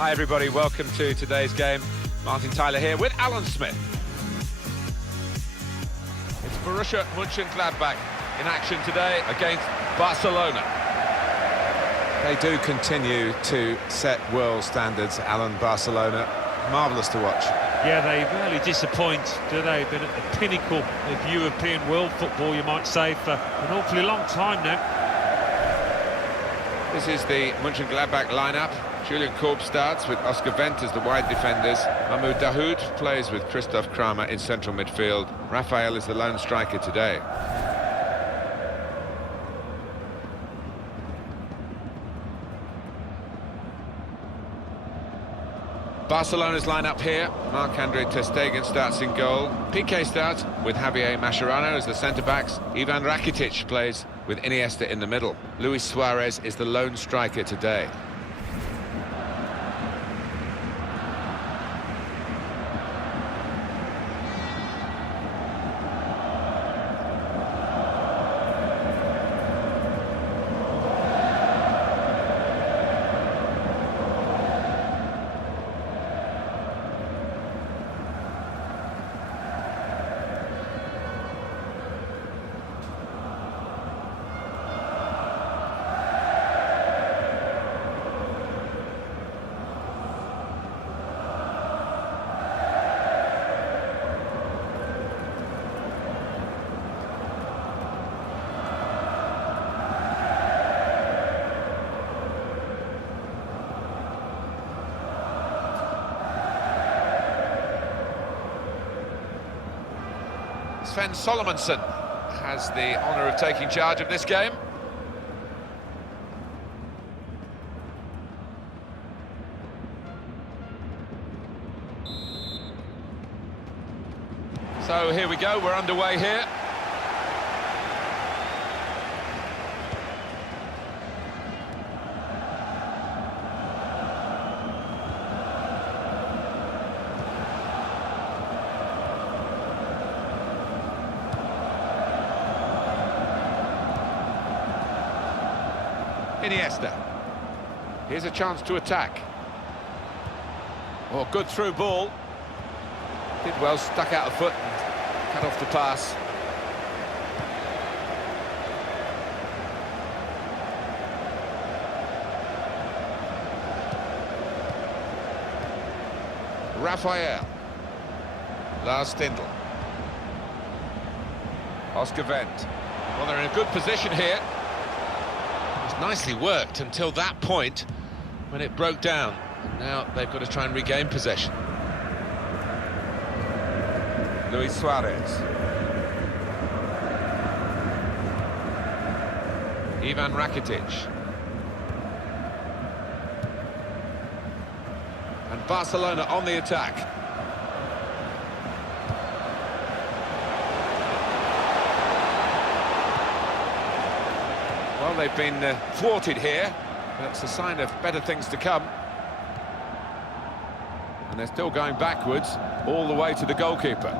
Hi everybody, welcome to today's game. Martin Tyler here with Alan Smith. It's Borussia Monchengladbach in action today against Barcelona. They do continue to set world standards, Alan. Barcelona, marvellous to watch. Yeah, they rarely disappoint, do they? Been at the pinnacle of European world football, you might say, for an awfully long time now. This is the Monchengladbach lineup. Julian Korb starts with Oscar Wendt as the wide defenders. Mahmoud Dahoud plays with Christoph Kramer in central midfield. Raphael is the lone striker today. Barcelona's lineup here. Marc-Andre ter Stegen starts in goal. Piqué starts with Javier Mascherano as the centre-backs. Ivan Rakitic plays with Iniesta in the middle. Luis Suarez is the lone striker today. Sven Solomonsson has the honour of taking charge of this game. So here we go, we're underway here. Iniesta. Here's a chance to attack. Oh, good through ball. Did well, stuck out a foot and cut off the pass. Raphael. Lars Stindl. Oscar Wendt. Well, they're in a good position here. Nicely worked until that point when it broke down. Now they've got to try and regain possession. Luis Suarez. Ivan Rakitic. And Barcelona on the attack. Well, they've been thwarted here. That's a sign of better things to come. And they're still going backwards, all the way to the goalkeeper.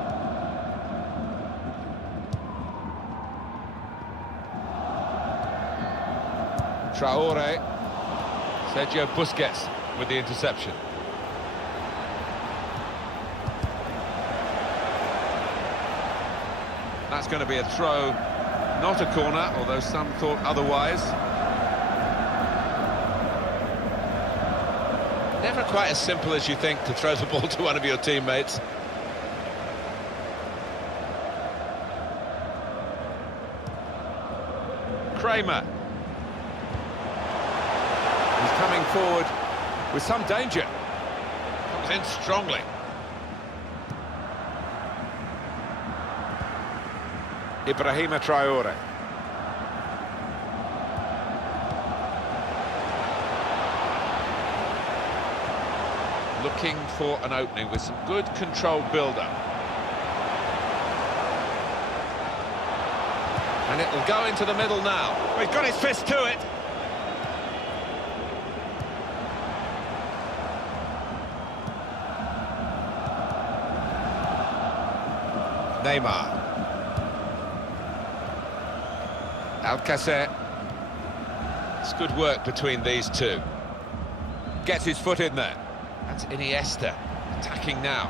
Traore. Sergio Busquets with the interception. That's going to be a throw. Not a corner, although some thought otherwise. Never quite as simple as you think to throw the ball to one of your teammates. Kramer. He's coming forward with some danger. Comes in strongly. Ibrahima Traore. Looking for an opening with some good controlled build-up. And it will go into the middle now. He's got his fist to it. Neymar. Alcacer. It's good work between these two. Gets his foot in there. That's Iniesta, attacking now.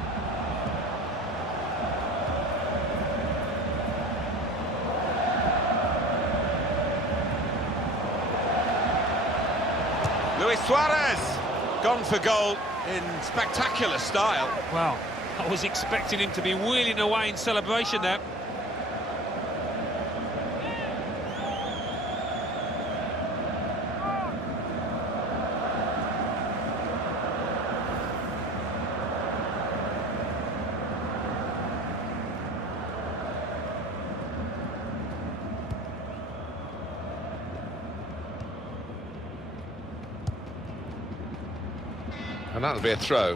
Luis Suarez, gone for goal in spectacular style. Well, I was expecting him to be wheeling away in celebration there. And that'll be a throw.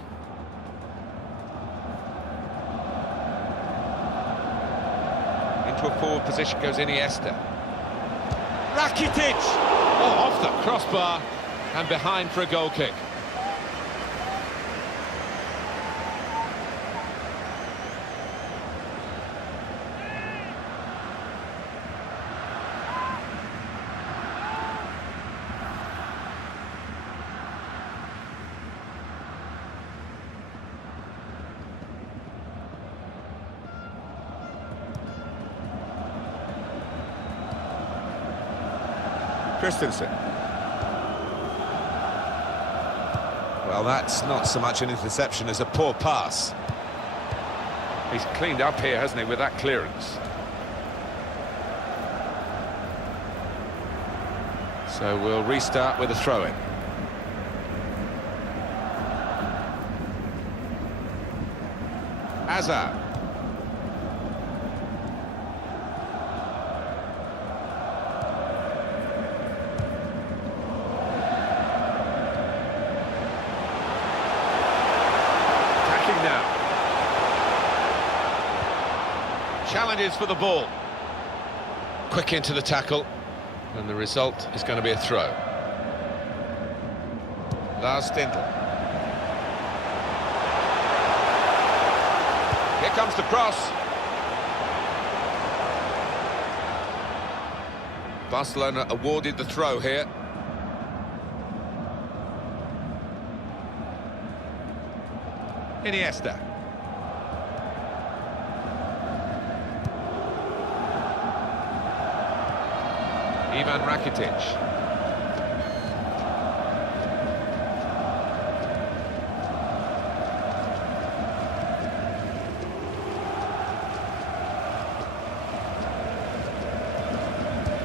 Into a forward position goes Iniesta. Rakitic! Oh, off the crossbar and behind for a goal kick. Christensen. Well, that's not so much an interception as a poor pass. He's cleaned up here, hasn't he, with that clearance. So we'll restart with a throw-in. Hazard. Challenges for the ball. Quick into the tackle, and the result is going to be a throw. Lars Stindl. Here comes the cross. Barcelona awarded the throw here. Iniesta. Ivan Rakitic.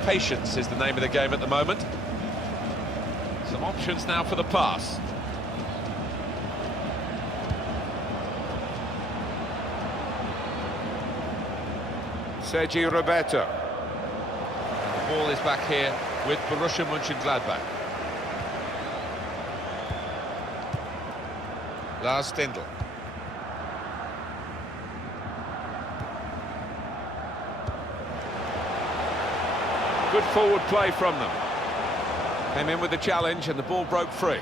Patience is the name of the game at the moment. Some options now for the pass. Sergi Roberto. Ball is back here with Borussia Monchengladbach. Lars Stindl. Good forward play from them. Came in with the challenge and the ball broke free.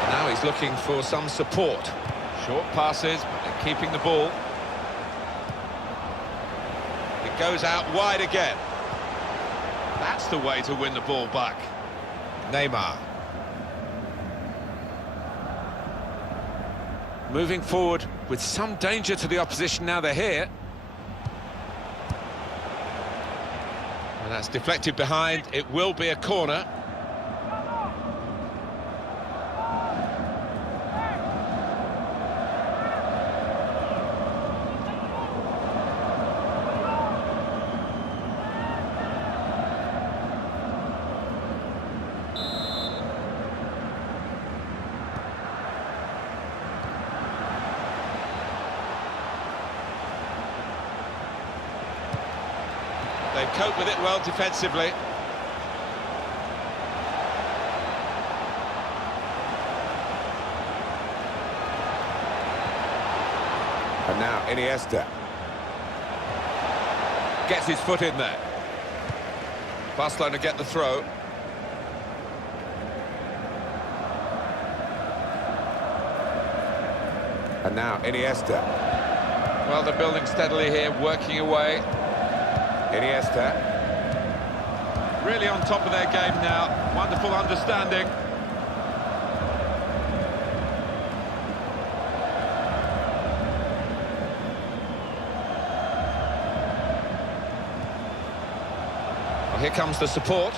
And now he's looking for some support. Short passes, but they're keeping the ball. Goes out wide again. That's the way to win the ball back. Neymar. Moving forward with some danger to the opposition now they're here. And that's deflected behind. It will be a corner. They cope with it well defensively. And now Iniesta. Gets his foot in there. Barcelona get the throw. And now Iniesta. Well, they're building steadily here, working away. Iniesta. Really on top of their game now. Wonderful understanding. Here comes the support.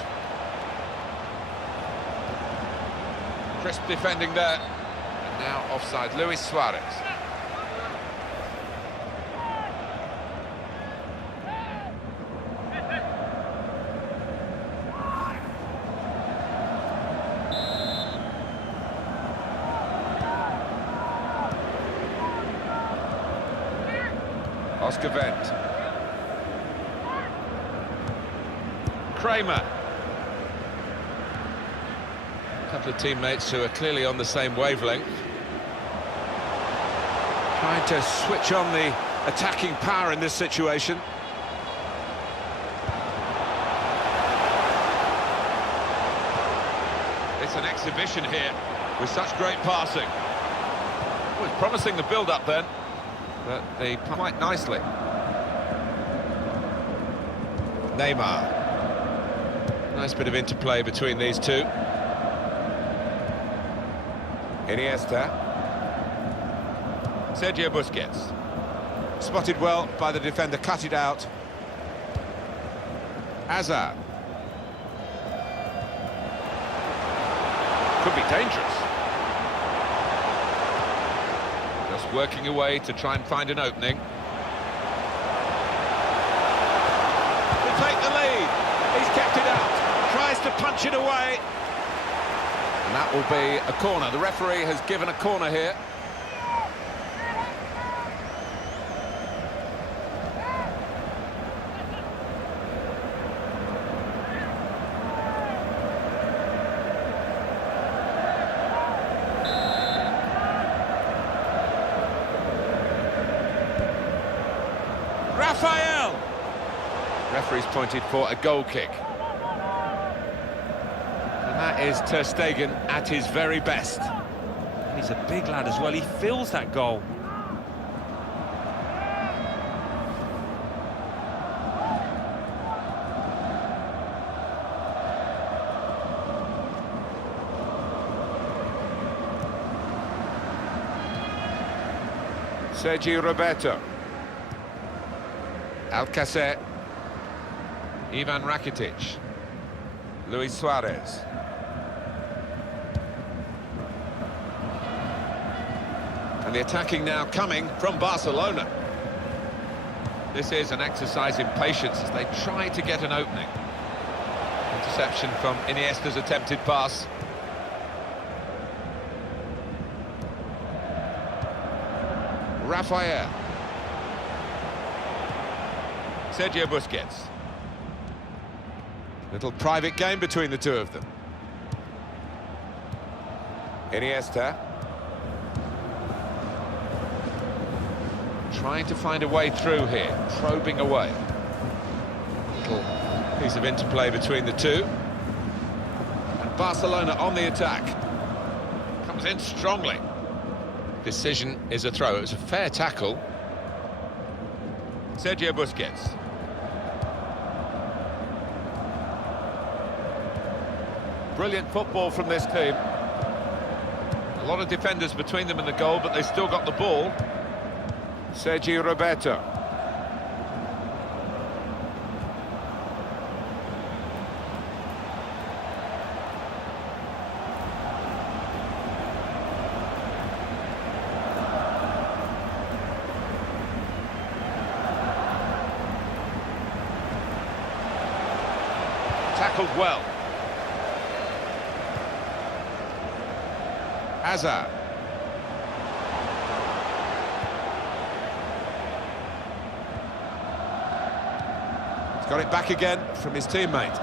Crisp defending there. And now offside, Luis Suarez. Oscar Wendt. Kramer. A couple of teammates who are clearly on the same wavelength. Trying to switch on the attacking power in this situation. It's an exhibition here with such great passing. Oh, it's promising the build-up then, but they quite nicely. Neymar. Nice bit of interplay between these two. Iniesta. Sergio Busquets. Spotted well by the defender, cut it out. Hazard. Could be dangerous. Just working away to try and find an opening. To take the lead. He's kept it out. Tries to punch it away. And that will be a corner. The referee has given a corner here. Rafael! Referee's pointed for a goal kick. And that is Ter Stegen at his very best. And he's a big lad as well, he feels that goal. Sergi Roberto. Alcacer. Ivan Rakitic. Luis Suarez. And the attacking now coming from Barcelona. This is an exercise in patience as they try to get an opening. Interception from Iniesta's attempted pass. Rafael. Sergio Busquets. Little private game between the two of them. Iniesta. Trying to find a way through here, probing away. Little piece of interplay between the two. And Barcelona on the attack. Comes in strongly. Decision is a throw. It was a fair tackle. Sergio Busquets. Brilliant football from this team. A lot of defenders between them and the goal, but they still got the ball. Sergi Roberto. Tackled well. Hazard. He's got it back again from his teammate.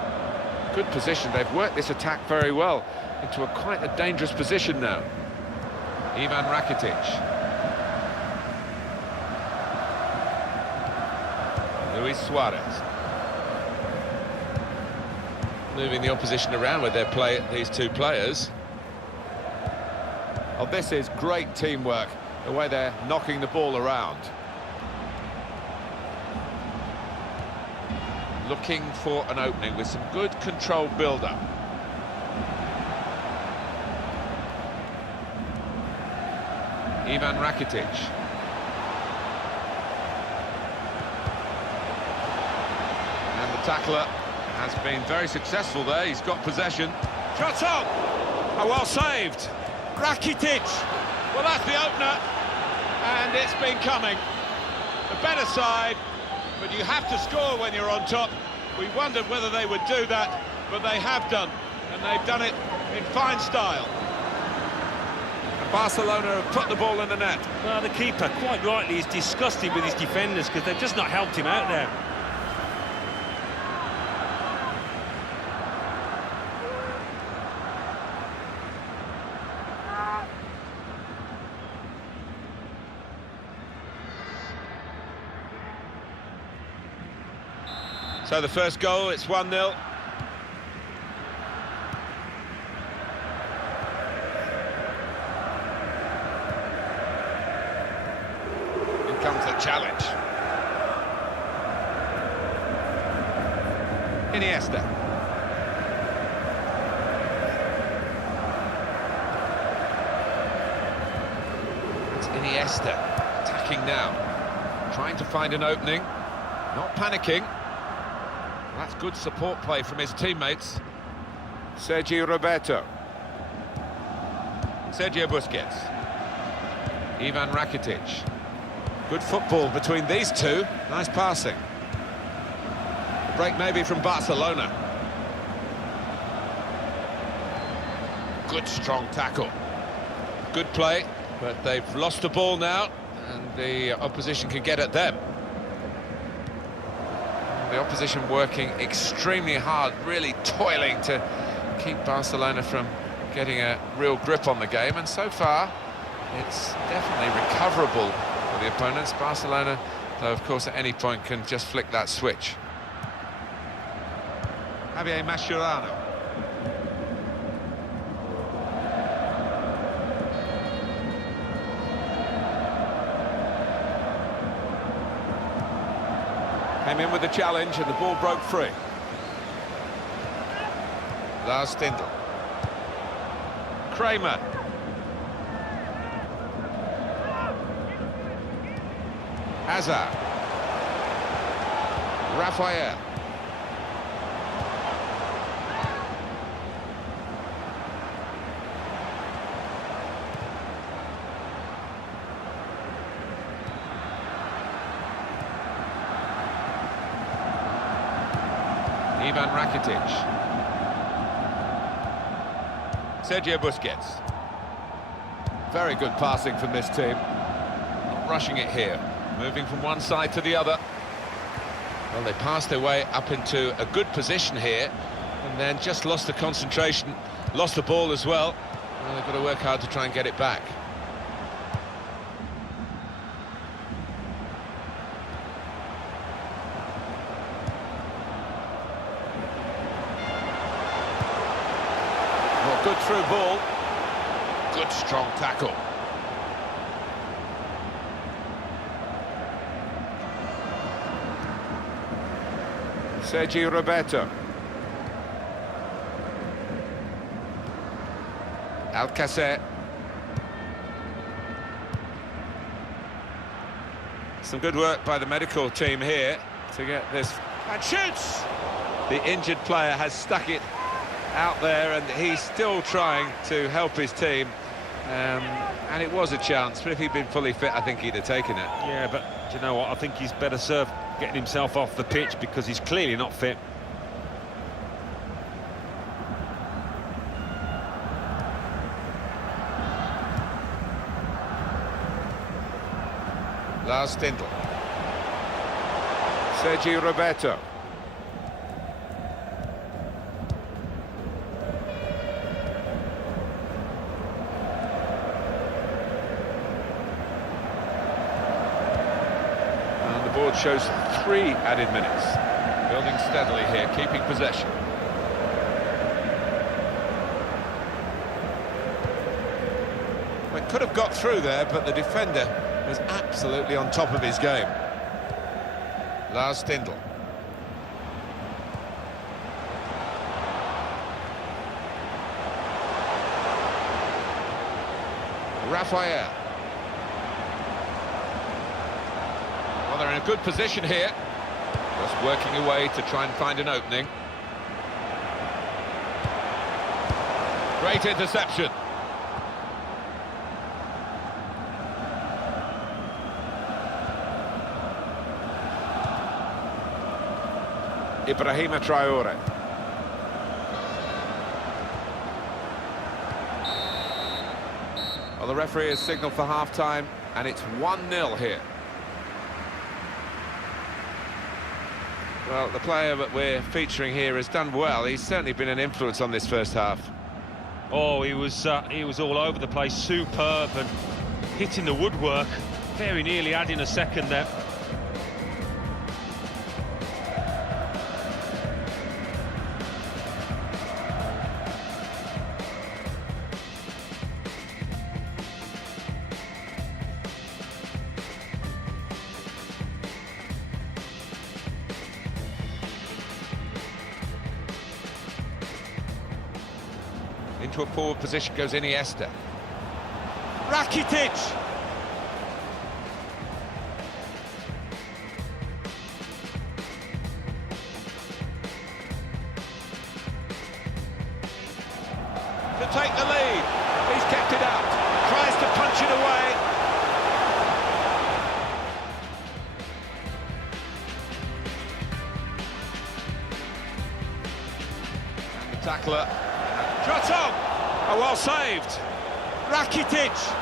Good position. They've worked this attack very well into quite a dangerous position now. Ivan Rakitic. Luis Suarez. Moving the opposition around with these two players. Oh, this is great teamwork, the way they're knocking the ball around. Looking for an opening with some good controlled build-up. Ivan Rakitic. And the tackler has been very successful there. He's got possession. Shot on! Oh, well saved. Rakitic. Well, that's the opener. And it's been coming. The better side, but you have to score when you're on top. We wondered whether they would do that, but they have done. And they've done it in fine style. And Barcelona have put the ball in the net. Well, the keeper, quite rightly, is disgusted with his defenders because they've just not helped him out there. So the first goal, it's 1-0. Here comes the challenge. Iniesta. It's Iniesta attacking now. Trying to find an opening. Not panicking. That's good support play from his teammates. Sergio Roberto. Sergio Busquets. Ivan Rakitic. Good football between these two. Nice passing. The break maybe from Barcelona. Good strong tackle. Good play, but they've lost the ball now, and the opposition can get at them. The opposition working extremely hard, really toiling to keep Barcelona from getting a real grip on the game, and so far it's definitely recoverable for the opponents. Barcelona, though, of course, at any point can just flick that switch. Javier Mascherano. Came in with the challenge and the ball broke free. Lars Stindl. Kramer. Hazard. Raphael. Ivan Rakitic. Sergio Busquets. Very good passing from this team. Not rushing it here. Moving from one side to the other. Well, they passed their way up into a good position here, and then just lost the concentration, lost the ball as well. Well, they've got to work hard to try and get it back. Good through ball. Good strong tackle. Sergio Roberto. Alcacer. Some good work by the medical team here to get this. And shoots! The injured player has stuck it out there, and he's still trying to help his team, and it was a chance, but if he'd been fully fit, I think he'd have taken it. Yeah, but do you know what? I think he's better served getting himself off the pitch because he's clearly not fit. Lars Stindl. Sergio Roberto. Board shows 3 added minutes. Building steadily here, keeping possession. Well, it could have got through there, but the defender was absolutely on top of his game. Lars Stindl. Raphael. Well, they're in a good position here. Just working away to try and find an opening. Great interception. Ibrahima Traore. Well, the referee has signalled for half-time, and it's 1-0 here. Well, the player that we're featuring here has done well. He's certainly been an influence on this first half. Oh, he was all over the place, superb and hitting the woodwork. Very nearly adding a second there. Into a forward position goes Iniesta. Rakitic! To take the lead. He's kept it up. Tries to punch it away. And the tackler. Shot on! Oh, well saved. Rakitic!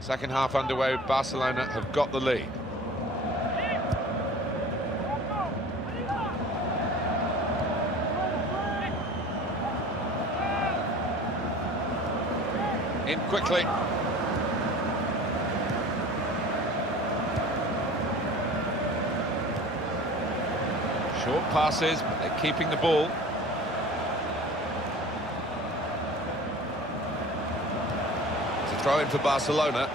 Second half underway, Barcelona have got the lead. In quickly. Short passes, but they're keeping the ball. It's a throw in for Barcelona.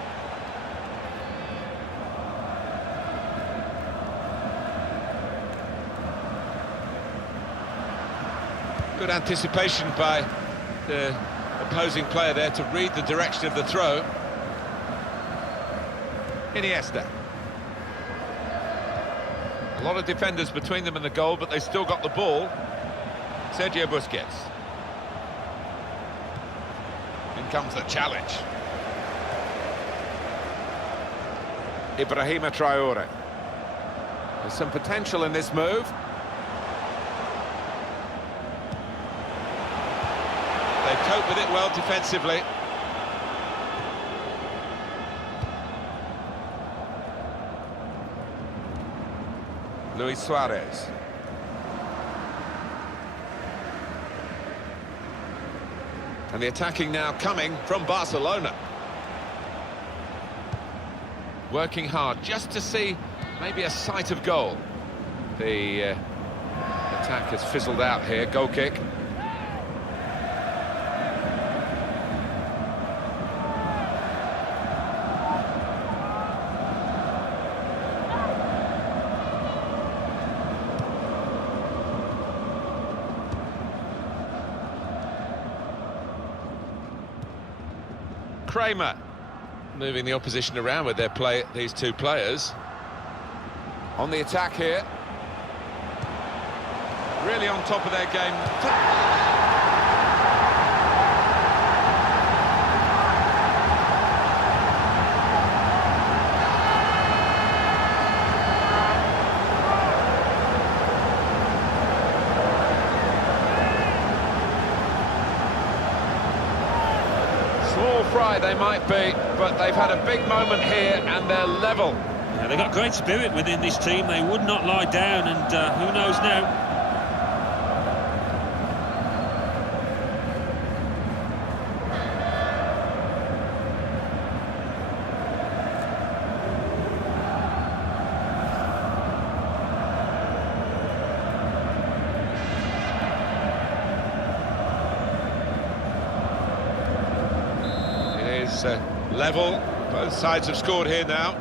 Good anticipation by the opposing player there to read the direction of the throw. Iniesta. A lot of defenders between them and the goal, but they still got the ball. Sergio Busquets. In comes the challenge. Ibrahima Traore. There's some potential in this move. They've coped with it well defensively. Luis Suarez. And the attacking now coming from Barcelona. Working hard just to see maybe a sight of goal. The attack has fizzled out here, goal kick. Kramer moving the opposition around with their play, these two players. On the attack here. Really on top of their game. Small fry they might be, but they've had a big moment here and they're level. Yeah, they've got great spirit within this team. They would not lie down, and who knows now? Level, both sides have scored here now.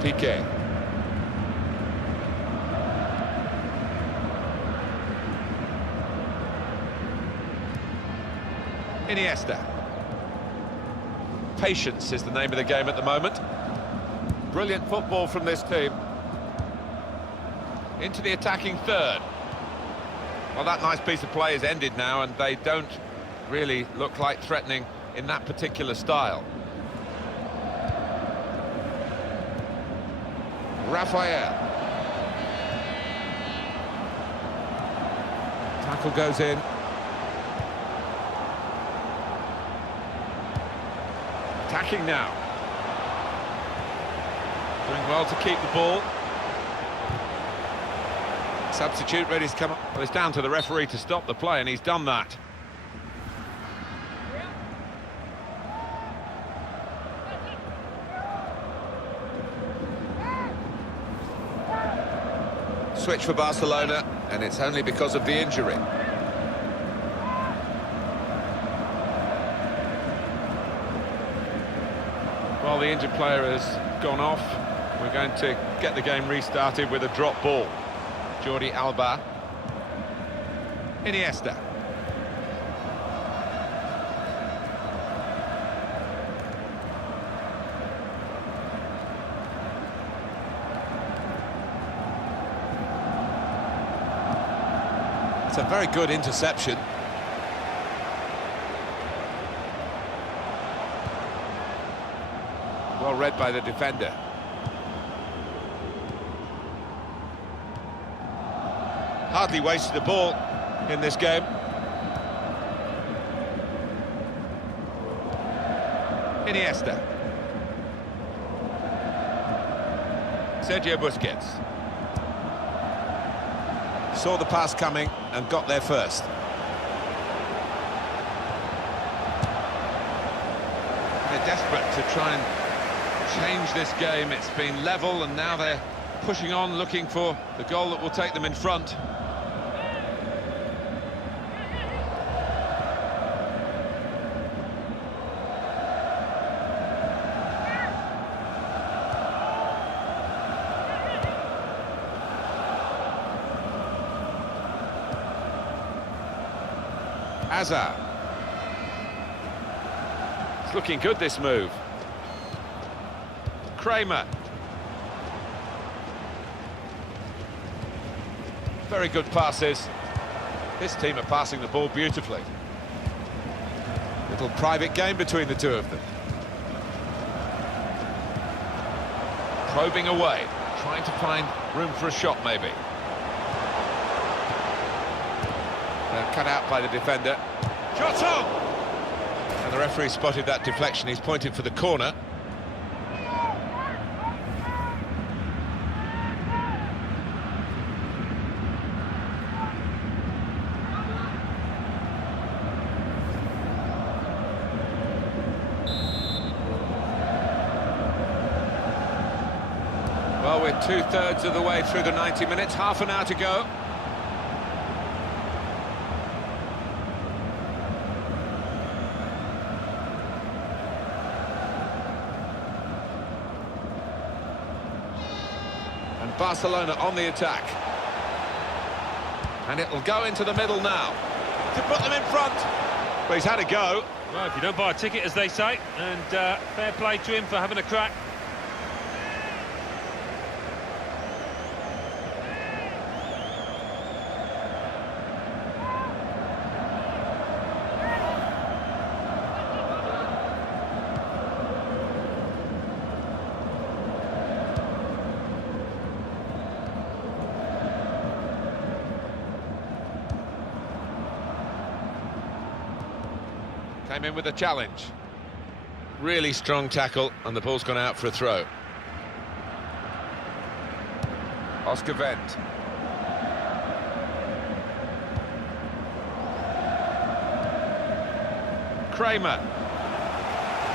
Piqué. Iniesta. Patience is the name of the game at the moment. Brilliant football from this team. Into the attacking third. Well, that nice piece of play is ended now, and they don't really look like threatening in that particular style. Rafael. Tackle goes in. Attacking now. Doing well to keep the ball. Substitute ready to come up. Well, it's down to the referee to stop the play, and he's done that. Switch for Barcelona, and it's only because of the injury. Well, the injured player has gone off. We're going to get the game restarted with a drop ball. Jordi Alba. Iniesta. It's a very good interception. Well read by the defender. Hardly wasted the ball in this game. Iniesta. Sergio Busquets. Saw the pass coming and got there first. They're desperate to try and change this game. It's been level, and now they're pushing on, looking for the goal that will take them in front. Hazard. It's looking good, this move. Kramer. Very good passes. This team are passing the ball beautifully. Little private game between the two of them. Probing away, trying to find room for a shot, maybe. They're cut out by the defender. Shot on! And the referee spotted that deflection. He's pointed for the corner. Well, we're two-thirds of the way through the 90 minutes, half an hour to go. And Barcelona on the attack. And it'll go into the middle now to put them in front. Well, he's had a go. Well, if you don't buy a ticket, as they say, and fair play to him for having a crack. Came in with a challenge. Really strong tackle, and the ball's gone out for a throw. Oscar Wendt. Kramer.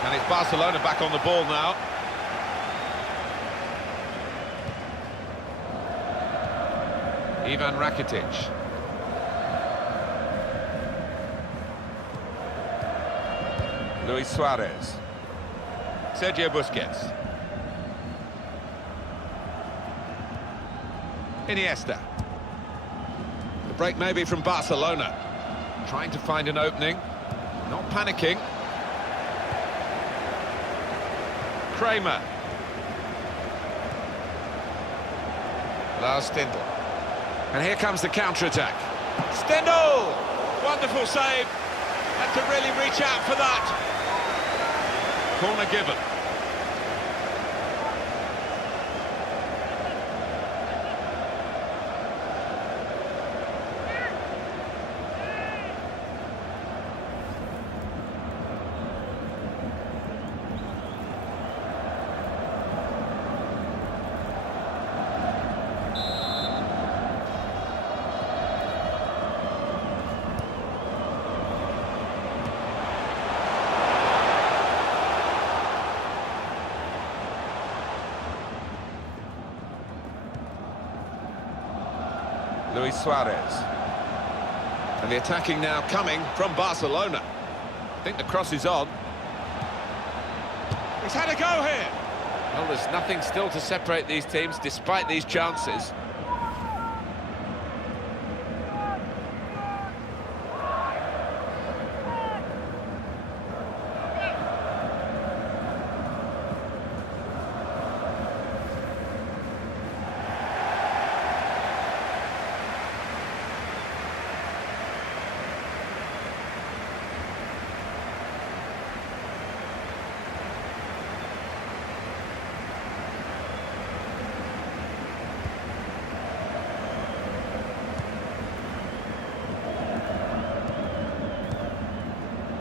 And it's Barcelona back on the ball now. Ivan Rakitic. Luis Suarez. Sergio Busquets. Iniesta. The break maybe from Barcelona. Trying to find an opening. Not panicking. Kramer. Lars Stindl. And here comes the counter-attack. Stindl! Wonderful save. Had to really reach out for that. Corner given. Luis Suarez. And the attacking now coming from Barcelona. I think the cross is on. He's had a go here. Well, there's nothing still to separate these teams despite these chances.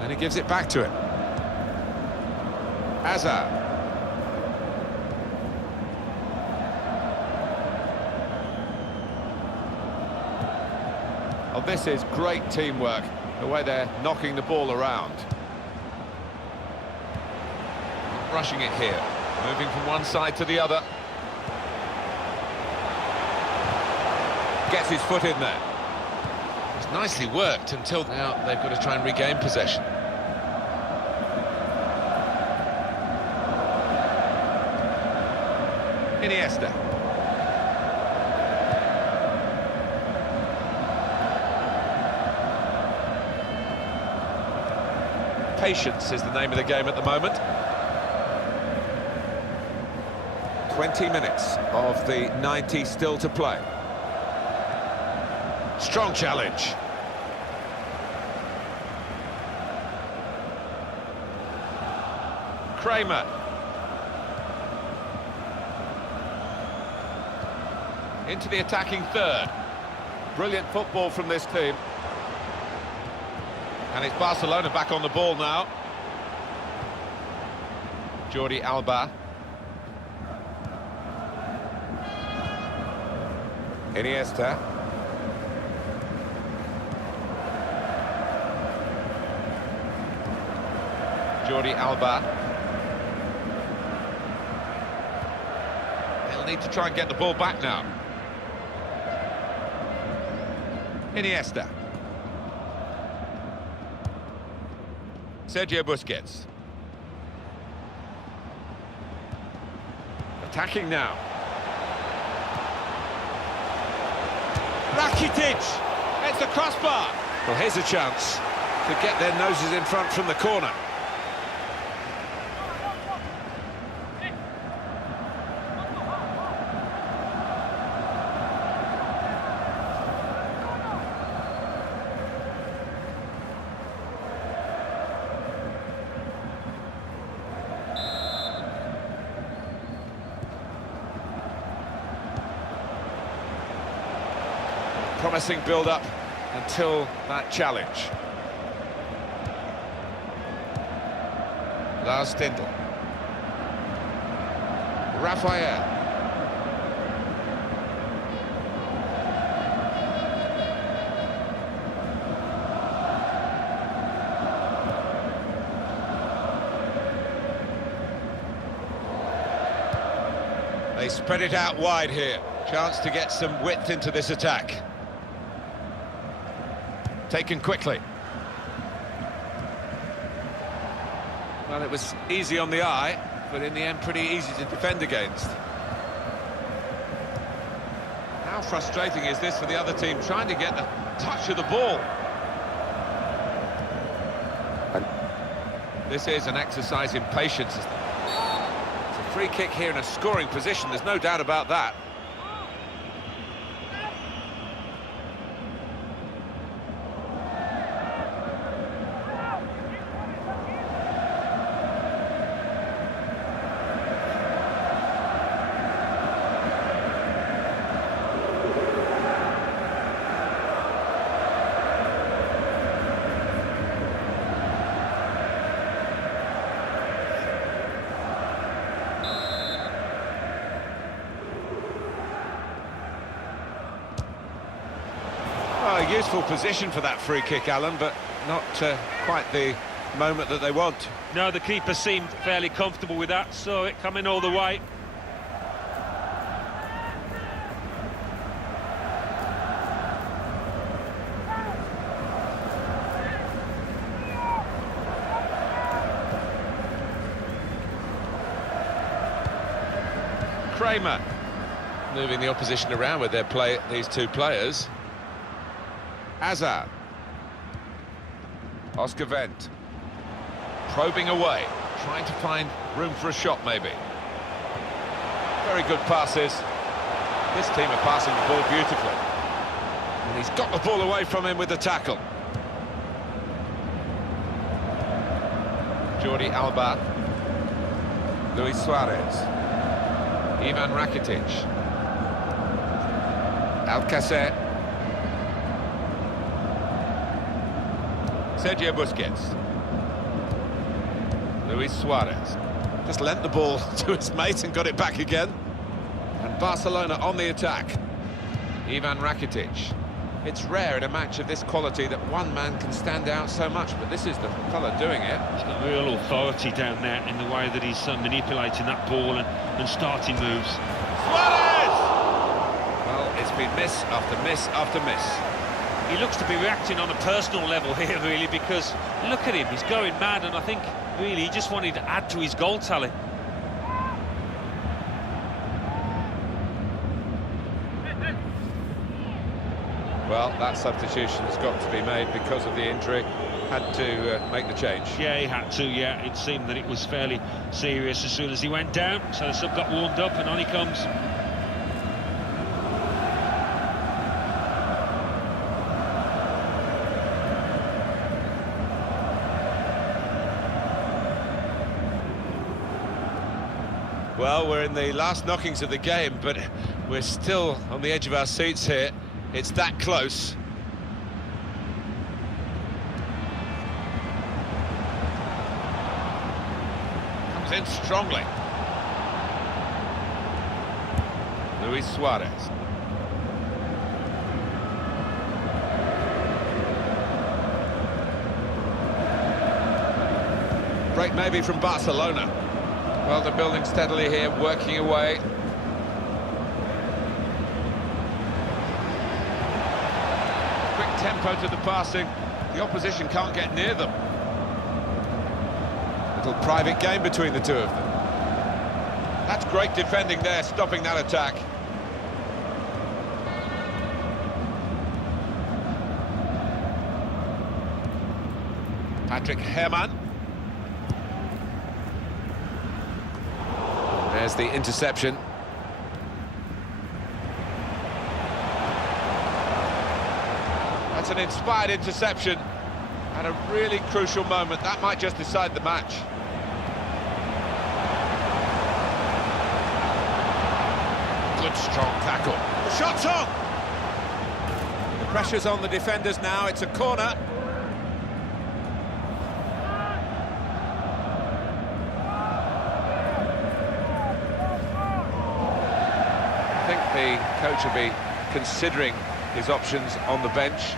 And he gives it back to him. Hazard. Oh, this is great teamwork, the way they're knocking the ball around. Not rushing it here, moving from one side to the other. Gets his foot in there. It's nicely worked until now they've got to try and regain possession. Iniesta. Patience is the name of the game at the moment. 20 minutes of the 90 still to play. Strong challenge. Kramer. Into the attacking third. Brilliant football from this team. And it's Barcelona back on the ball now. Jordi Alba. Iniesta. Jordi Alba. They'll need to try and get the ball back now. Iniesta. Sergio Busquets. Attacking now. Rakitic! It's the crossbar! Well, here's a chance to get their noses in front from the corner. Promising build-up until that challenge. Lars Stindl. Raphael. They spread it out wide here. Chance to get some width into this attack. Taken quickly. Well, it was easy on the eye, but in the end pretty easy to defend against. How frustrating is this for the other team, trying to get the touch of the ball? This is an exercise in patience. It's a free kick here in a scoring position, there's no doubt about that. A useful position for that free kick, Alan, but not quite the moment that they want. No, the keeper seemed fairly comfortable with that, so it coming all the way. Kramer moving the opposition around with their play, these two players. Hazard. Oscar Wendt. Probing away, trying to find room for a shot maybe. Very good passes. This team are passing the ball beautifully. And he's got the ball away from him with the tackle. Jordi Alba. Luis Suarez. Ivan Rakitic. Alcacer. Sergio Busquets. Luis Suarez. Just lent the ball to his mate and got it back again. And Barcelona on the attack. Ivan Rakitic. It's rare in a match of this quality that one man can stand out so much, but this is the fella doing it. He's got real authority down there in the way that he's manipulating that ball and starting moves. Suarez! Well, it's been miss after miss after miss. He looks to be reacting on a personal level here, really, because look at him, he's going mad, and I think, really, he just wanted to add to his goal tally. Well, that substitution has got to be made because of the injury. Had to make the change. Yeah, he had to, yeah. It seemed that it was fairly serious as soon as he went down, so the sub got warmed up, and on he comes. Well, we're in the last knockings of the game, but we're still on the edge of our seats here. It's that close. Comes in strongly. Luis Suarez. Break maybe from Barcelona. Well, they're building steadily here, working away. Quick tempo to the passing. The opposition can't get near them. Little private game between the two of them. That's great defending there, stopping that attack. Patrick Herrmann. There's the interception. That's an inspired interception at a really crucial moment. That might just decide the match. Good strong tackle. The shot's on! The pressure's on the defenders now, it's a corner. the coach will be considering his options on the bench.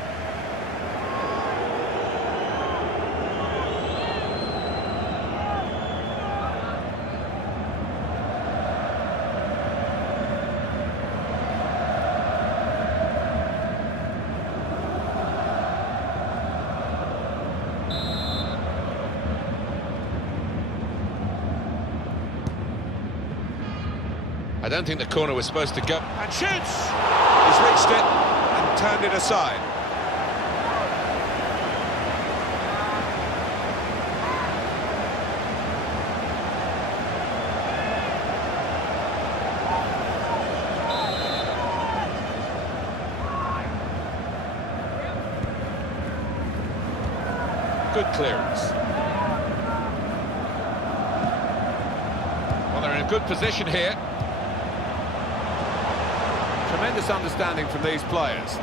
I don't think the corner was supposed to go. And shoots! He's reached it and turned it aside. Good clearance. Well, they're in a good position here. Tremendous understanding from these players.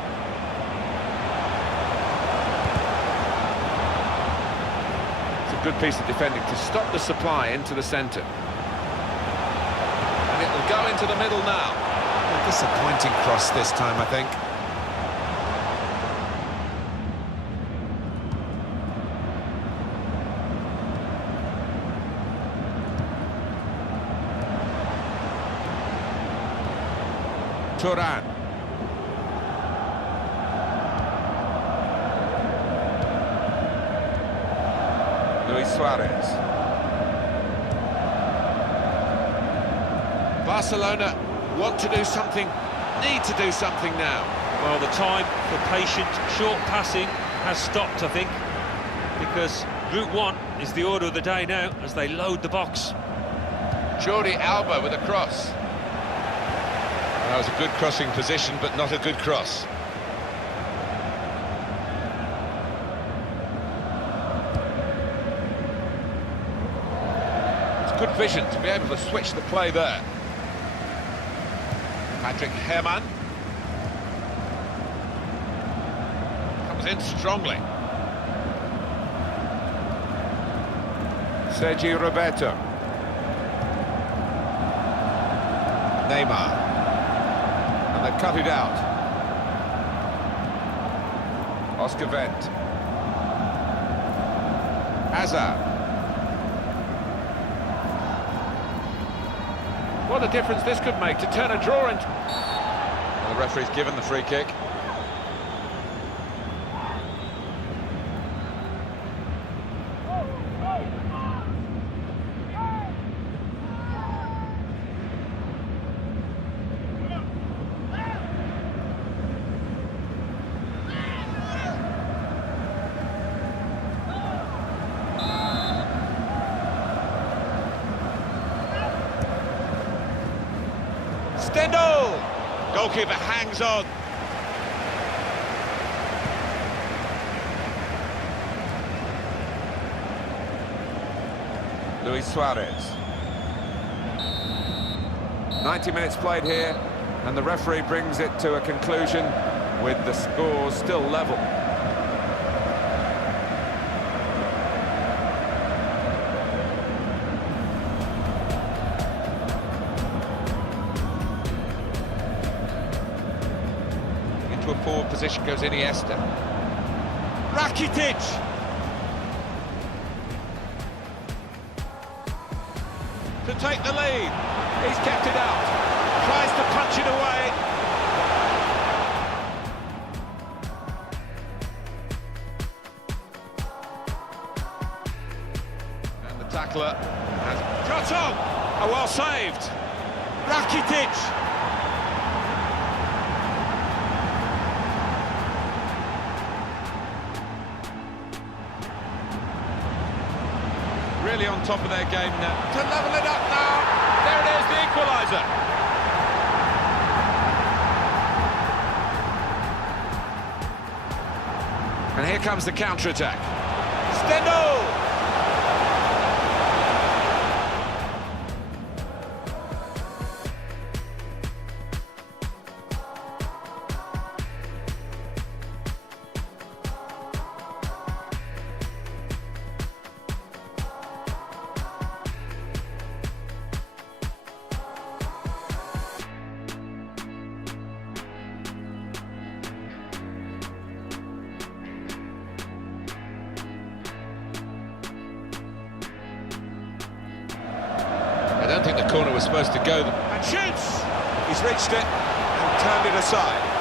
It's a good piece of defending to stop the supply into the centre. And it will go into the middle now. A disappointing cross this time, I think. Turan. Luis Suarez. Barcelona want to do something, need to do something now. Well, the time for patient, short passing has stopped, I think, because Route 1 is the order of the day now as they load the box. Jordi Alba with a cross. That was a good crossing position, but not a good cross. It's good vision to be able to switch the play there. Patrick Herrmann. Comes in strongly. Sergi Roberto. Neymar. They cut it out. Oscar Wendt. Hazard. What a difference this could make to turn a draw into... Well, the referee's given the free kick. Stendhal! Goalkeeper hangs on. Luis Suarez. 90 minutes played here, and the referee brings it to a conclusion with the score still level. Into a forward position goes Iniesta. Rakitic! To take the lead. He's kept it out. Tries to punch it away. And the tackler has... Shot on! Oh, well saved. Rakitic! Really on top of their game now. To level it up now. There it is, the equaliser. And here comes the counter-attack. Stendhal! I don't think the corner was supposed to go. And shoots! He's reached it and turned it aside.